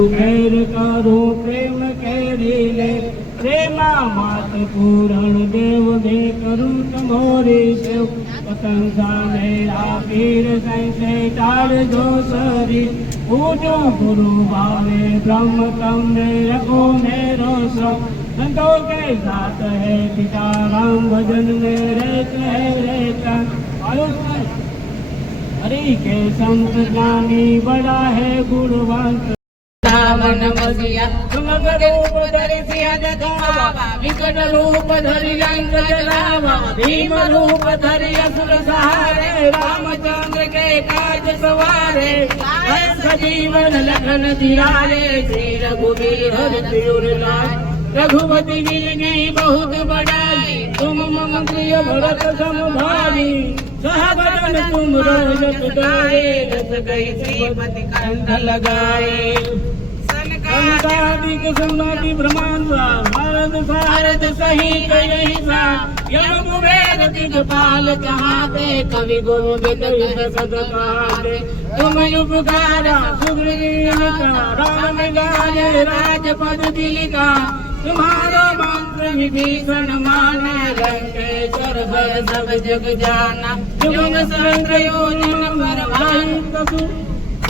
ખેર કરું પ્રેમ કેરી લે પ્રેમા માત પૂરણ દેવ દે કરું તમોરી સેવ પ્રશંસા મેરા પીર સંસે તાર જો સરી પૂજો ગુરુ ભાવે બ્રહ્મ તમને रखो मेरो सब संतों के साथ है पिता राम भजन में रहते है रहता हरि के संत ज्ञानी बड़ा है गुणवंत रावण मसिया समग्र रूप धरि सिंह दिखावा विकट रूप धरि लंक जलावा भीम रूप धरि असुर सहारे रामचंद्र के काज सवारे सजीवन लखन जियारे श्री रघुवीर हरि उर लाए रघुपति गिरने बहुत बड़ाई तुम मम प्रिय भरत सम भाई सहबदन तुम रोजत गाए रस गई श्रीपति कंठ लगाए सनकादिक सनादि ब्रह्मांड भारत सारद सहित यही सा यम कुबेर दिगपाल चाहते कवि गोविंद सद काटे तुम उपकारा सुग्रीव का राम गाये राजपद दिलिका तुम्हारो मंत्र विभीषण माने लंकेश्वर भय सब जग जाना जुग सहस्र योजन पर भाई कसु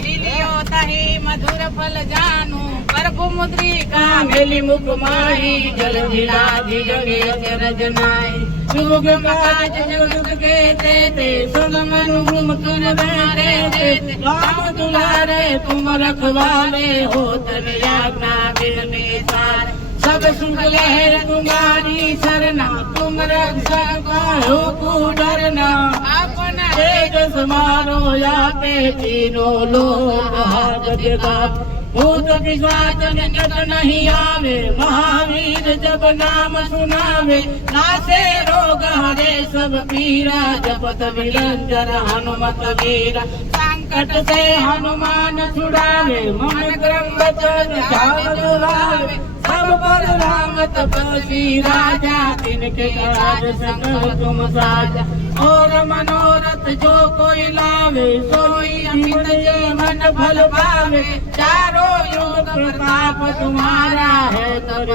लियो तहि मधुर फल जानू प्रभु मुद्रिका मेली मुख माही जल जिला जगे चरज नाई जुग काज जगत के ते सुगम अनुगम कर रे राम दुलारे तुम रखवाले हो तन आज्ञा बिन सार सब सुख लहर तुम्हारी सरना तुम रक्षक हो को डरना अपना तेज समारो याते तीनों लोग हाथ भूत पिशाच निकट नहीं आवे महावीर जब नाम सुनावे नासे रोग हरे सब पीरा जपत निरंजन हनुमत वीरा संकट से हनुमान छुड़ावे मन क्रम वचन ध्यान दुलावे सब पर राम तपस्वी राजा तिनके काज सकल तुम साजा और मनोरथ जो कोई लावे सोई दिन जे मन फल पावे चारों युग प्रताप तुम्हारा है तर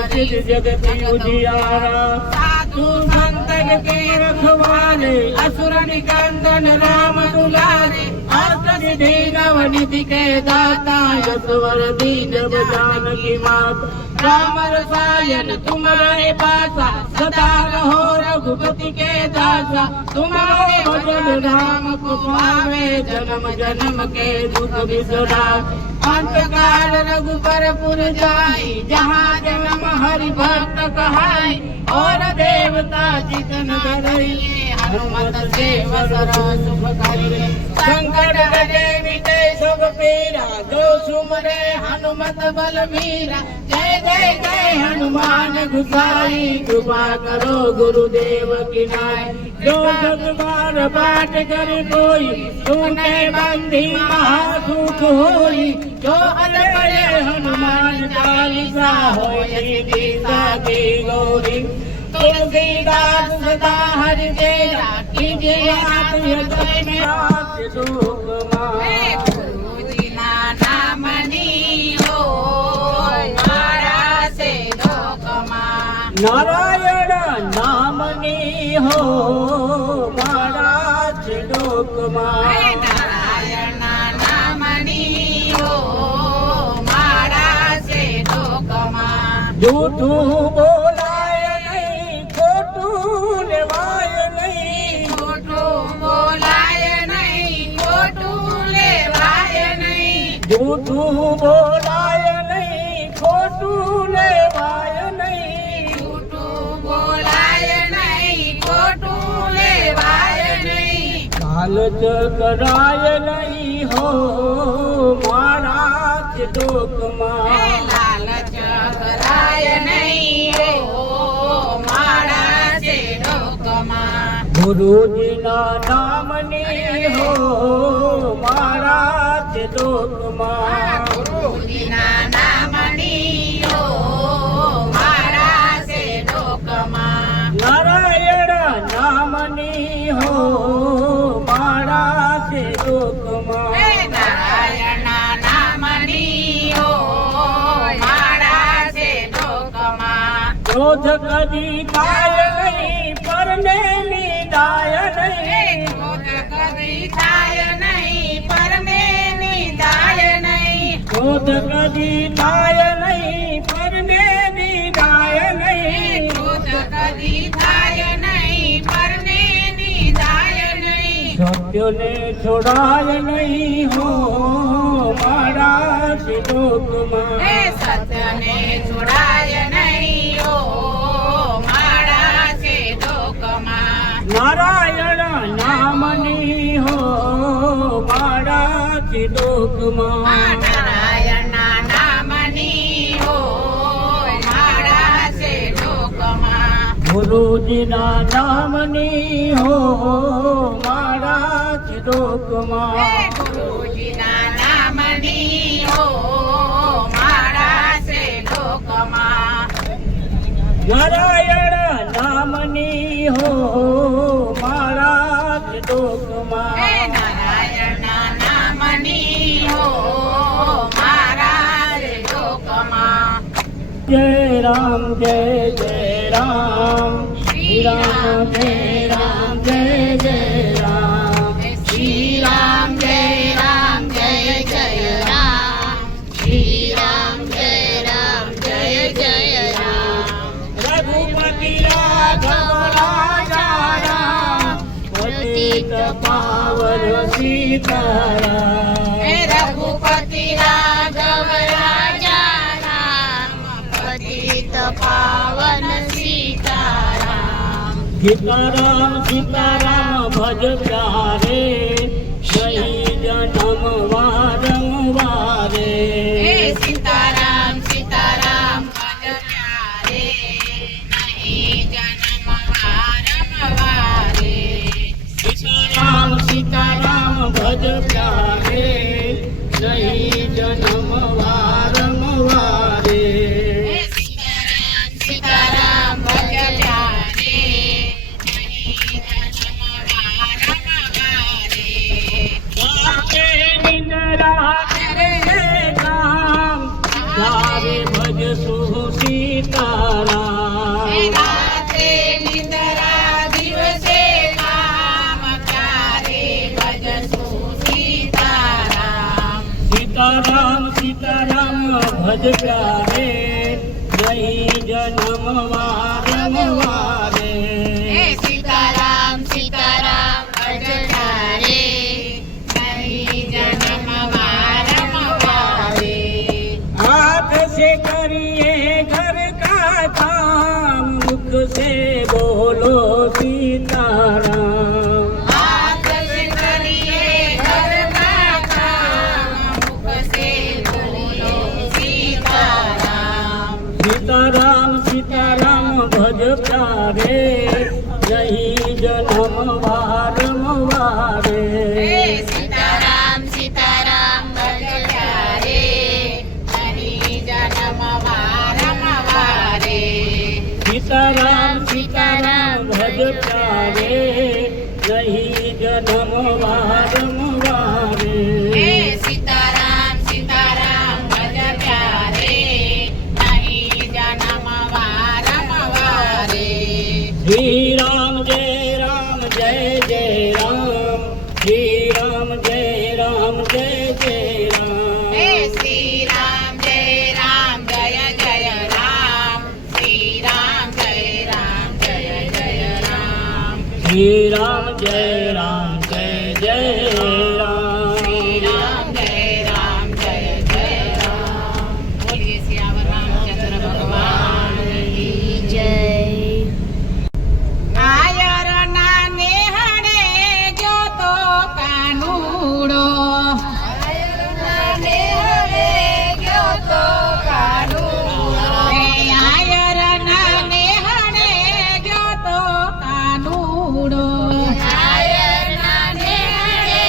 जगत उजियारा साधु संतन के रखवाले असुर निकंदन राम दुलारे अष्टसिद्धि नवनिधि के दाता यशवर दीन जानकी माता राम रसायन तुम्हारे पासा सदा रहो रघुपति के दासा तुम्हारे भजन राम को पावे जन्म जन्म के दुख बिसरा अंत काल रघुपर पुर जाई जहाँ जन्म हरि भक्त कहाई और देवता चितन धरई हनुमत से वसरा सुख करिए संकट हटे मिटे सब पीरा जो सुमरे हनुमत बलवीरा जय जय जय हनुमान गुसाई कृपा करो गुरुदेव की नाय जो सतबार पाठ कर कोई सुने बंदी महासुख होई जो अरे हनुमान चालीसा होई दिशा की गौरी तुलसीदास सदा हरि तेरा कीजिए आप हृदय में आप दुख गुरुजी नाम नियो मारा से दुख नारायण नाम नियो मारा से दुख नारायण नाम नियो मारा से दुख झूठू बोला झूठू बोलाय नहीं खोटू लेवाय नहीं झूठू बोलाय नहीं खोटू लेवाय नहीं लालच कराय नहीं हो महाराज डोकमा लालच कराय नहीं हो महाराज डोकमा गुरुजी ना नाम नहीं हो महाराज डोकमा गुरुजी ना नाम नहीं हो महाराज डोकमा नारायण नाम नहीं हो महाराज डोकमा नारायण नाम नहीं हो ક્રોધ કદી થાય નહીં પરને નિદાય નહીં ક્રોધ કદી થાય નહીં પરમે નિદાય નહીં ક્રોધ કદી થાય નહીં પરને નિદાય નહીં ક્રોધ કદી થાય નહીં પરમે નિદાય નહીં સત્યને છોડાય નહીં હો મારા હે શ્લોકમાં સત્યને છોડાય નહીં ઓ મારા છે લોકમાં નારાયણ નામની હો મારા શ્લોકમાં નારાયણના નામની ઓ મારા છે લોકમાં ગુરુજીના નામની હો મારા શ્લોકમાં ગુરુજીના નામની ઓ મારા છે લોકમાં નારાયણ નામની હો મારા શ્લોકમાં નારાયણના નામની ઓ મારા છે લોકમાં જય રામ જય રામ શ્રી રામ જય રામ જય રામ શ્રી રામ જય રામ જય જય રામ શ્રી રામ જય રામ જય જય રામ રઘુપતિ રાઘવ રાજા રામ પતિત પાવન સીતારામ હે રઘુપતિ રાઘવ રાજા રામ પતિત પાવન સીતારામ સીતારામ સીતારામ ભજ પ્યારે નહીં જન્મ વારંવારે હે સીતારામ સીતારામ ભજ પ્યારે નહીં જન્મ વારંવારે સીતારામ સીતારામ ભજ પ્યારે નહીં જન્મ વારંવારે હે સીતારામ સીતારામ ભજ પ્યારે નહીં જન્મ વારંવારે રાતે નિંદરા કરે નામ તારે ભજશું સીતારામ રાતે નિંદરા દિવસે નામ તારે ભજશું સીતારામ સીતારામ સીતારામ ભજ પ્યારે નહીં જન્મ વારંવારે હે સીતારામ સીતારામ ભજ પ્યારે નહીં જન્મ વારંવારે हाथ से करिए घर का काम मुख से बोलो सीताराम हाथ से करिए घर का काम मुख से बोलो सीताराम सीताराम सीताराम भज प्यारे नहीं जन्म वारंवारे હે સીતારામ સીતારામ ભજ પ્યારે નહીં જન્મ વારંવારે सीताराम सीताराम भज प्यारे नहीं जन्म वारंवारे હે સીતારામ સીતારામ ભજ પ્યારે નહીં જન્મ વારંવારે श्री राम जय राम जय राम श्री राम जय राम जय राम હે શ્રી રામ જય રામ જય જય રામ શ્રી રામ જય રામ જય જય રામ श्री राम जय राम जय राम શ્રી રામ જય રામ જય જય રામ બોલીએ સિયાવર રામચંદ્ર ભગવાન કી જય આયર ના નેહડે જો તો કાનુડો આયર ના નેહડે જો તો કાનુડો આયર ના નેહડે જો તો કાનુડો આયર ના નેહડે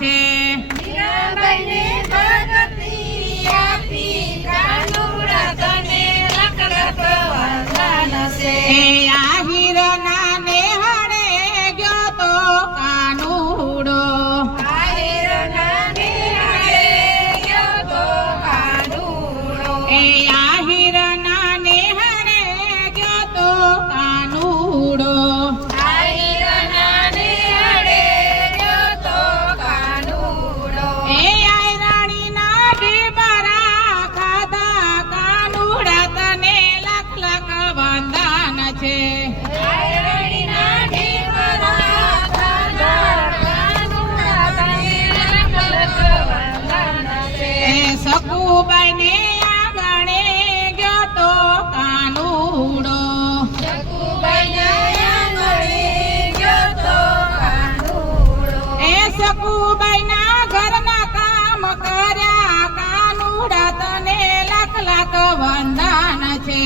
છે. મીરાબાઈને ભગતિ આપી કાનુડા તને લખ લખ વંદન છે. એ આહિરના નેહળે ગયો તો કાનુડો. આહિરના નિહાળે ગયો તો કાનુડો. એ આહિરના નેહળે ગયો તો કાનુડો. આહિરના નિહાળે ગયો તો કાનુડો. એ આયરાણીના ઢીબરા ખાધા કાનુડા તને લખ લખ વંદન છે. આયરણીના ઢીબરા ખાધા કાનુડા તને લખ લખ વંદન છે. એ સકુબાઈને આંગણે ગયો તો કાનુડો. સકુબાઈના આંગણે ગયો તો કાનુડો. એ સકુબાઈના ઘરના કામ કર્યા કાનુડા તને લખ લખ વંદન છે.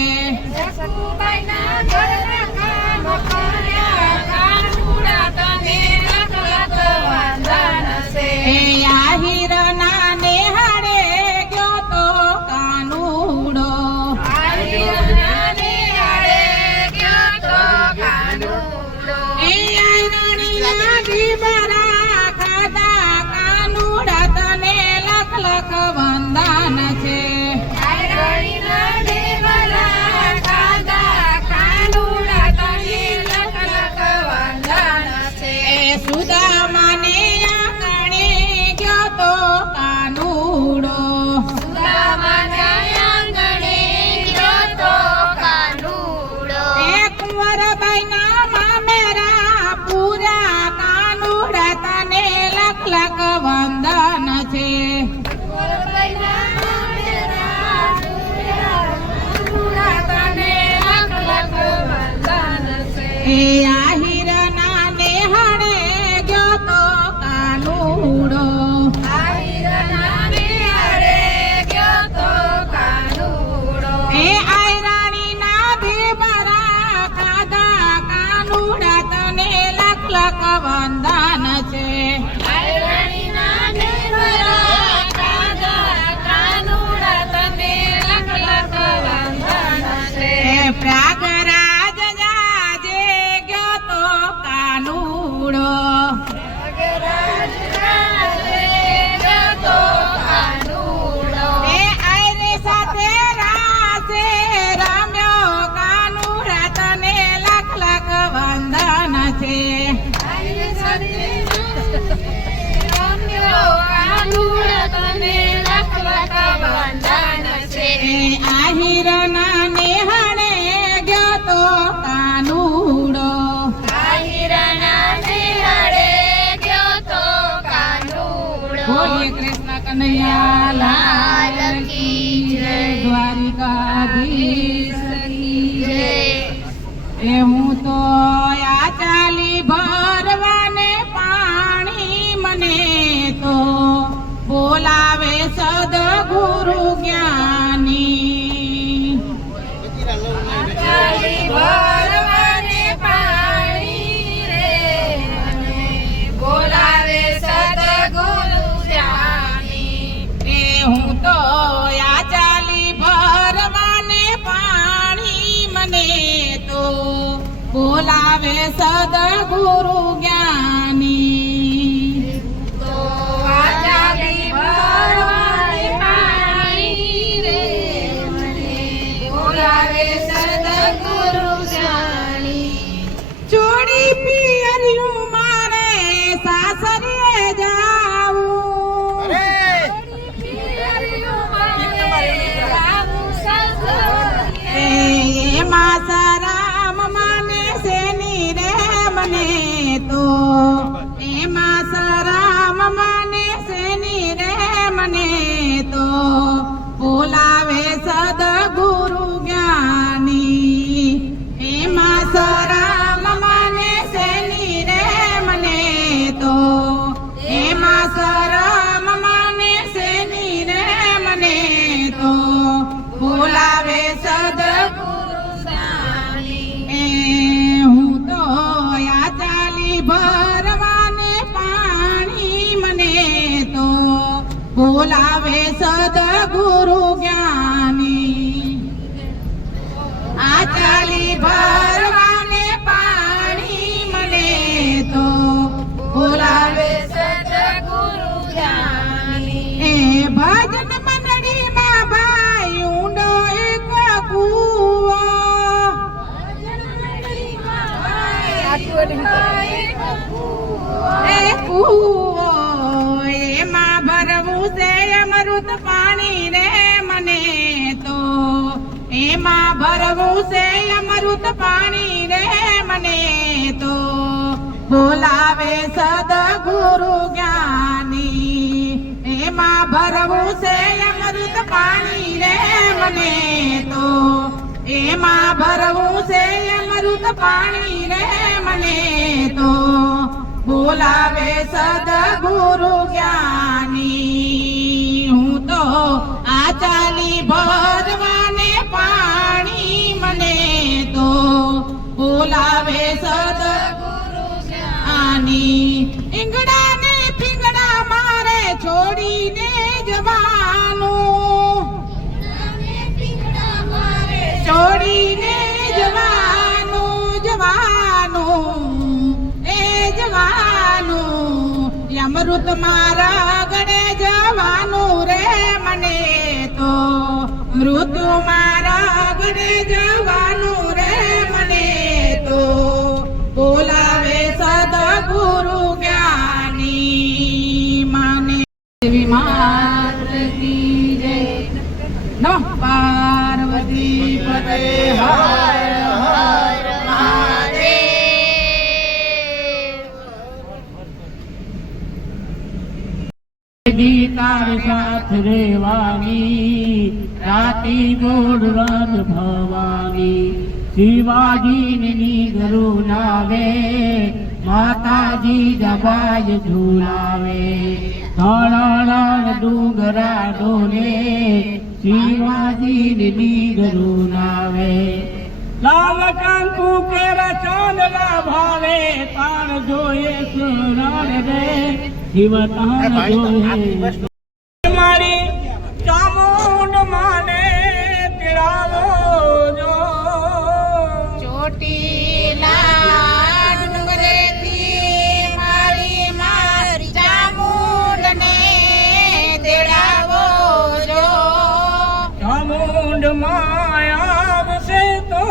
સકુબાઈના ઘરના કામ કર્યા કાનુડા તને લખ લખ વંદન છે. એ આહિરના નેહળે ગયો તો કાનુડો. આહિરના નિહાળે ગયો તો કાનુડો. એ આયરાણીના ઢીબરા ખાધા કાનુડા તને લખ લખ વંદન છે. આયરણીના ઢીબરા ખાધા કાનુડા તને લખ લખ વંદન છે. એ સુદામાને આંગણે ગયો તો કાનુડો. સુદામાના આંગણે ગયો તો કાનુડો. એ કુંવરબાઈના મામેરા પૂરા કાનુડા તને લખ લખ વંદન છે. કુંવરબાઈના મામેરા પૂરા તને લખ લખ વંદન છે. એ આહિરના નેહળે ગયો તો કાનુડો. આહિરના નિહાળે ગયો તો કાનુડો. એ આયરાણીના ઢીબરા ખાધા કાનુડા તને લખ લખ વંદન છે. આયરણીના ઢીબરા ખાધા કાનુડા તને લખ લખ વંદન છે. એ પ્રયાગરાજ જાજે ગયો તો કાનુડો. પ્રયાગરાજ રાજે ગયો તો કાનુડો. એ આયરે સાથે રાસે રમ્યો કાનુડા તને લખ લખ વંદન છે. આયરે સાથે રમ્યો કાનુડા તને લખ લખ વંદન છે. એ આહિરના નેહળે ગયો તો કાનુડો. આહિરના નિહાળે ગયો તો કાનુડો. બોલીએ કૃષ્ણ કનૈયા લાલ કી જય. દ્વારિકાધીશ કી જય. એ હું તો આ ચાલી ભરવાને પાણી મને તો બોલાવે સદગુરુ જ્ઞાની. ચાલી ભરવાને પાણી રે મને બોલાવે સદગુરુ જ્ઞાની. એ હું તો આ ચાલી ભરવાને પાણી મને તો બોલાવે સદગુરુ જ્ઞાની. તો આ ચાલી ભરવાને પાણી રે મને બોલાવે સદગુરુ જ્ઞાની. ચોડી પિયરિયું મારે સાસરે જાવું. એમાં સરામ માને શેની રે મને તો. એમાં સરામ માને શેની રે મને તો બોલાવે સદગુરુ જ્ઞાની. એમાં સરામ માને શેની રે મને તો. એમાં સરામ માને શેની રે મને તો બોલાવે સદગુરુ જ્ઞાની. એ હું તો આ ચાલી ભરવાને પાણી મને સદગુરુ જ્ઞાની આ ચાલી ભરવાને પાણી મને તો બોલાવે સદગુરુ જ્ઞાની એ ભજન મંડળીમાં ભાઈ ઊંડો એક કૂવો એ કૂવો એમાં ભરવું છે અમૃત પાણી રે મને તો એમાં ભરવું છે અમૃત પાણી રે મને તો બોલાવે સદગુરુ જ્ઞાની એમાં ભરવું છે અમૃત પાણી રે મને તો એમાં ભરવું છે અમૃત પાણી રે મને તો બોલાવે સદગુરુ જ્ઞાની હું તો આ ચાલી ભરવાને પાણી મને તો બોલાવે સદગુરુ જ્ઞાની ઈંગડા ને પીંગડા મારે છોડીને જવાનું છોડીને જવાનું એ જવાનું અમૃત મારા ગળે જવાનું રે મને તો મૃત્યુ મારા ગળે જવાનું રે મને તો બોલાવે સદગુરુ જ્ઞાની માને દેવી માત કી જય નમઃ પાર્વતી પતે હર હર દી તાર સાથ રેવાની રાતી ગોળ રાત ભવાની શિવાજી ગુરુ નાવે માતાજી જબાય ઝુલાવે ધણ ડુંગરા ડોલે શિવાજી ગુરુ નાવે લાલ કંકુ કેરા ચાંદલા ભાવે તાણ જોઈએ સુરાણ રે જીવ તાણ જોઈએ મારી ચામુંડ માને તેરાવો જો ચોટીલા ડુંગરેથી મારી મારી ચામુંડને તેડાવો જો ચામુંડ માયાવશે તો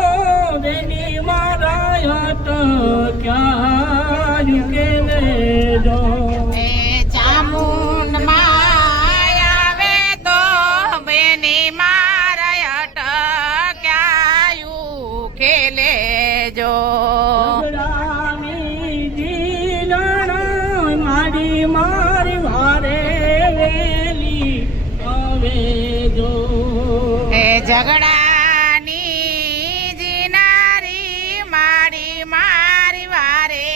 દેની મારા હટ ક્યાં કે જો એ ચામુંડ માયાવે તો બેની મારા અટક્યાયું ખેલે જો મારી મારી વારે વેલી આવે જો એ ઝઘડાની જીનારી મારી મારી વારે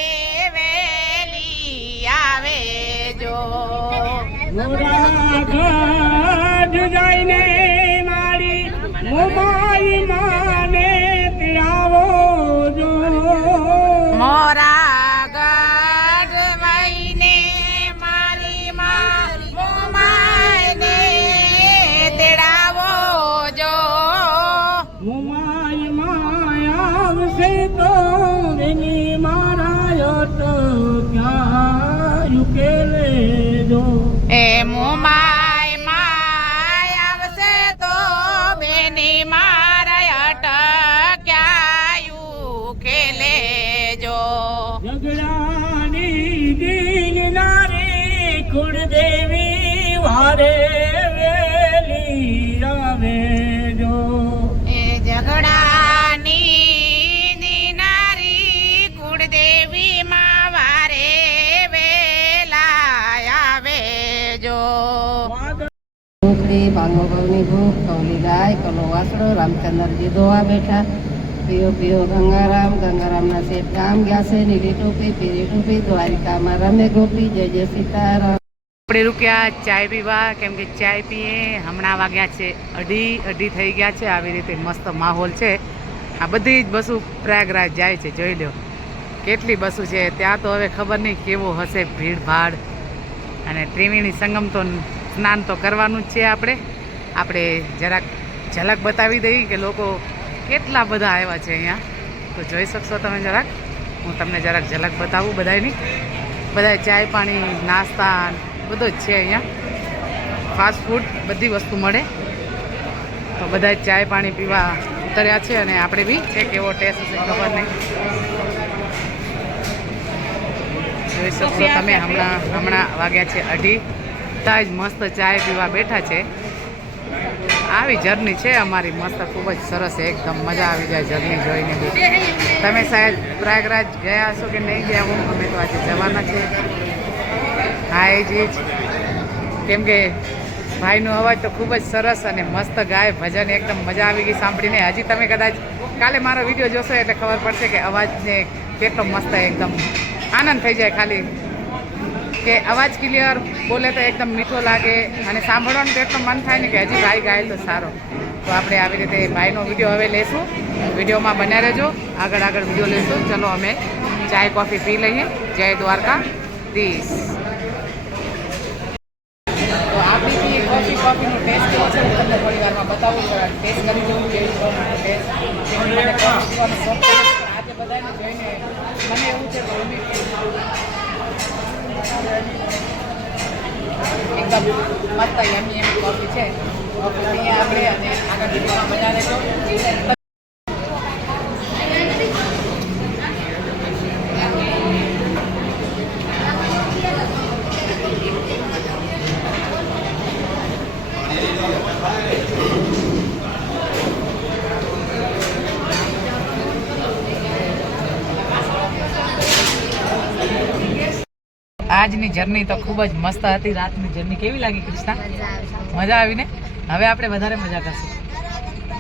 વેલી આવે જો મોરા ઘાટ જઈને મારી મોમાઈ માને તેડાવો જો મોરા ગઢ વઈને મારી મોમાઈને તેડાવો જો મોમાઈ માયાવશે તો એની મારા હટ ક્યાં ઉકેલે જો એ મોમાય માય આવશે તો બેની મારા અટક્યાયું ખેલે જો ઝઘડાની દિન નારી કુળદેવી વારે વેલી આવે જો એ ઝઘડાની દિનારી કુળદેવી માં વારે વેલા આવે જો ભૂખરી ભાંગોભવની ભૂખ કૌલી ગાય કલો વાસડો રામચંદ્રજી દોવા બેઠા પિયો પિયો ગંગારામ ગંગારામના શેઠ ગામ ગયા છે નીલી ટોપી પીરી ટોપી દ્વારિકામાં રમે ગોપી જય જય સીતારામ. આપણે રૂક્યા ચાય પીવા કેમ કે ચાય પીએ હમણાં વાગ્યા છે અઢી થઈ ગયા છે. આવી રીતે મસ્ત માહોલ છે. આ બધી જ બસો પ્રયાગરાજ જાય છે, જોઈ લો કેટલી બસો છે ત્યાં. તો હવે ખબર નહીં કેવો હશે ભીડભાડ. અને ત્રિવેણી સંગમ તો સ્નાન તો કરવાનું જ છે આપણે જરાક ઝલક બતાવી દઈએ કે લોકો કેટલા બધા આવ્યા છે અહીંયા. તો જોઈ શકશો તમે જરાક, હું તમને જરાક ઝલક બતાવું બધાની. બધા ચાય પાણી નાસ્તા બધું જ છે અહીંયા, ફાસ્ટ ફૂડ બધી વસ્તુ મળે. તો બધા ચાય પાણી પીવા ઉતર્યા છે અને આપણે બી છે કેવો ટેસ્ટ છે ખબર નહીં. જોઈ શકશો તમે હમણાં વાગ્યા છે 2:30. ત્યાં જ મસ્ત ચાય પીવા બેઠા છે. આવી જર્ની છે અમારી મસ્ત, ખૂબ જ સરસ, એકદમ મજા આવી જાય જર્ની જોઈને બી. તમે શાયદ પ્રયાગરાજ ગયા હશો કે નહીં ગયા હું, અમે તો આજે જવાના છે. હા એ જ કેમ કે ભાઈનો અવાજ તો ખૂબ જ સરસ અને મસ્ત ગાય ભજન, એકદમ મજા આવી ગઈ સાંભળીને. હજી તમે કદાચ કાલે મારો વિડીયો જોશો એટલે ખબર પડશે કે અવાજને કેટલો મસ્ત, એકદમ આનંદ થઈ જાય ખાલી કે અવાજ ક્લિયર બોલે તો એકદમ મીઠો લાગે અને સાંભળવાનું તો એટલું મન થાય ને કે હજી ભાઈ ગાય તો સારો. તો આપણે આવી રીતે ભાઈનો વિડીયો હવે લેશું, વિડીયોમાં બન્યા રહેજો, આગળ વિડીયો લેશું. ચલો અમે ચાય કોફી પી લઈએ. જય દ્વારકાધીશ. તો આપણી બી કોફીનો ટેસ્ટ કેવો છે હું તમને થોડી વારમાં બતાવું. ટેસ્ટ કરી જોઉં કેવી ટેસ્ટ. મને કોફી પીવાનો શોખ છે. આજે બધાને જોઈને મને એવું છે કે એકદમ મસ્ત યમી કોફી છે. કોફી પીએ આપણે અને આગળ વિડીયોમાં બધા રહેજો. આજની જર્ની તો ખૂબ જ મસ્ત હતી. રાતની જર્ની કેવી લાગી કૃષ્ણા? મજા આવી ને? હવે આપણે વધારે મજા કરશું.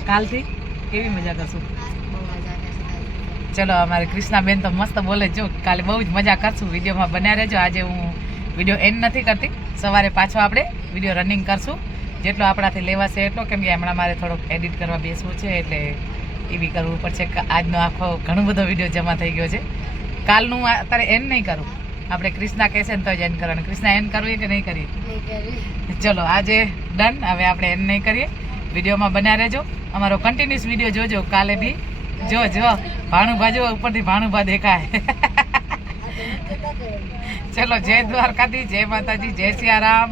કાલથી કેવી મજા કરશું? ચલો અમારી કૃષ્ણાબેન તો મસ્ત બોલે, જો કાલે બહુ જ મજા કરશું. વિડીયોમાં બન્યા રહેજો. આજે હું વિડીયો એન્ડ નથી કરતી, સવારે પાછો આપણે વિડીયો રનિંગ કરશું જેટલો આપણાથી લેવાશે એટલો. કેમ કે હમણાં મારે થોડોક એડિટ કરવા બેસવું છે એટલે એ બી કરવું પડશે. આજનો આખો ઘણો બધો વિડીયો જમા થઈ ગયો છે. કાલનું અત્યારે એન્ડ નહીં કરું, આપણે કૃષ્ણા કહેશે ને તો જ એન્ડ કરવાનું. કૃષ્ણા એન્ડ કરવી કે નહીં કરીએ? ચલો આજે ડન. હવે આપણે એન્ડ નહીં કરીએ, વિડીયોમાં બન્યા રહેજો. અમારો કન્ટિન્યુઅસ વિડીયો જોજો. કાલે બી જો ભાણુભા જો ઉપરથી ભાણુભા દેખાય. ચલો જય દ્વારકાધીશ, જય માતાજી, જય સિયારામ.